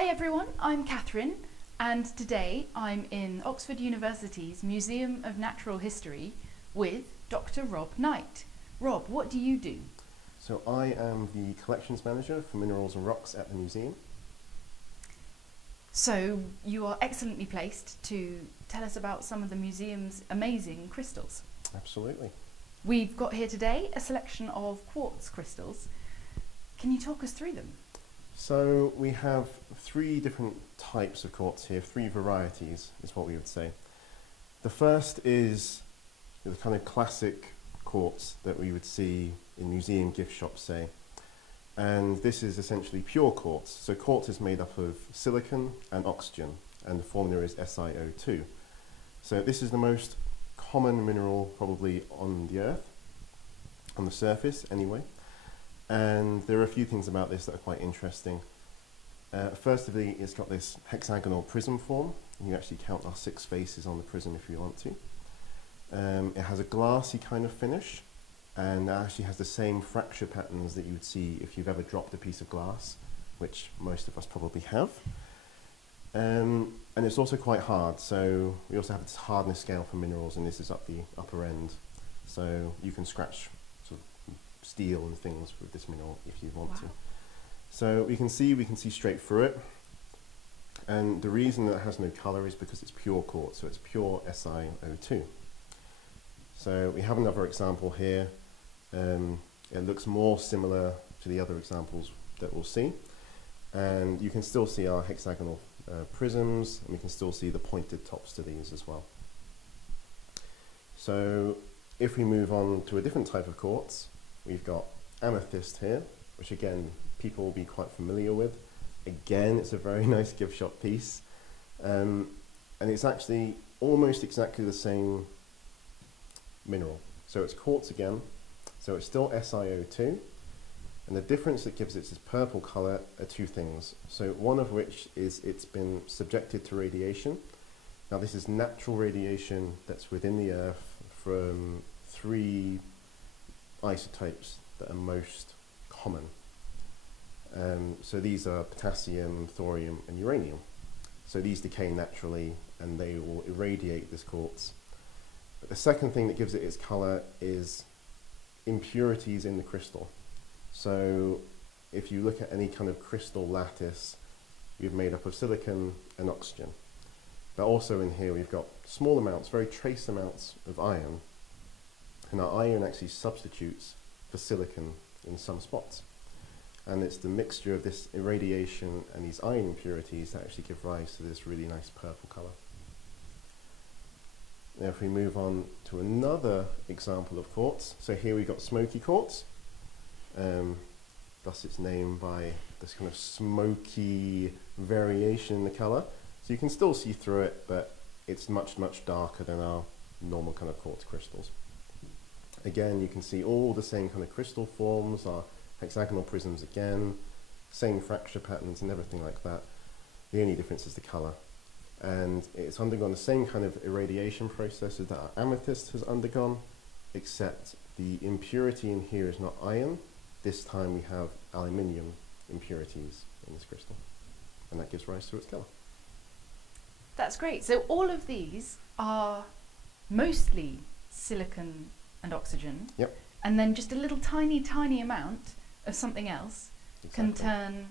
Hi everyone, I'm Catherine, and today I'm in Oxford University's Museum of Natural History with Dr. Rob Knight. Rob, what do you do? So I am the collections manager for minerals and rocks at the museum. So you are excellently placed to tell us about some of the museum's amazing crystals. Absolutely. We've got here today a selection of quartz crystals. Can you talk us through them? So we have three different types of quartz here, three varieties is what we would say. The first is the kind of classic quartz that we would see in museum gift shops, say. And this is essentially pure quartz. So quartz is made up of silicon and oxygen, and the formula is SiO2. So this is the most common mineral probably on the Earth, on the surface anyway. And there are a few things about this that are quite interesting. Firstly, it's got this hexagonal prism form. And you actually count our 6 faces on the prism if you want to. It has a glassy kind of finish, and it actually has the same fracture patterns that you would see if you've ever dropped a piece of glass, which most of us probably have. And it's also quite hard, so we also have this hardness scale for minerals, and this is at the upper end. So you can scratch sort of steel and things with this mineral if you want to. So we can see straight through it. And the reason that it has no colour is because it's pure quartz, so it's pure SiO2. So we have another example here. It looks more similar to the other examples that we'll see. And you can still see our hexagonal prisms, and we can still see the pointed tops to these as well. So if we move on to a different type of quartz, we've got amethyst here, which again, people will be quite familiar with. Again, it's a very nice gift shop piece. And it's actually almost exactly the same mineral. So it's quartz again, so it's still SiO2. And the difference that gives it this purple colour are two things. So one of which is it's been subjected to radiation. Now this is natural radiation that's within the Earth from 3 isotopes that are most common. So these are potassium, thorium and uranium. So these decay naturally and they will irradiate this quartz. But the second thing that gives it its colour is impurities in the crystal. So if you look at any kind of crystal lattice, you've made up of silicon and oxygen. But also in here we've got small amounts, very trace amounts of iron. And our iron actually substitutes for silicon in some spots. And it's the mixture of this irradiation and these iron impurities that actually give rise to this really nice purple colour. Now if we move on to another example of quartz, so here we've got smoky quartz. Thus its name by this kind of smoky variation in the colour. So you can still see through it, but it's much, much darker than our normal kind of quartz crystals. Again, you can see all the same kind of crystal forms, our hexagonal prisms again, same fracture patterns and everything like that. The only difference is the colour. And it's undergone the same kind of irradiation processes that our amethyst has undergone, except the impurity in here is not iron. This time we have aluminium impurities in this crystal, and that gives rise to its colour. That's great. So all of these are mostly silicon and oxygen. Yep. And then just a little tiny, tiny amount of something else can Exactly. turn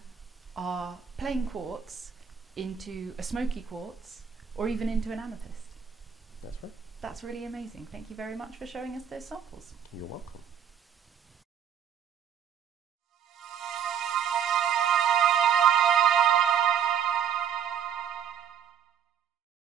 our plain quartz into a smoky quartz or even into an amethyst. That's right. That's really amazing. Thank you very much for showing us those samples. You're welcome.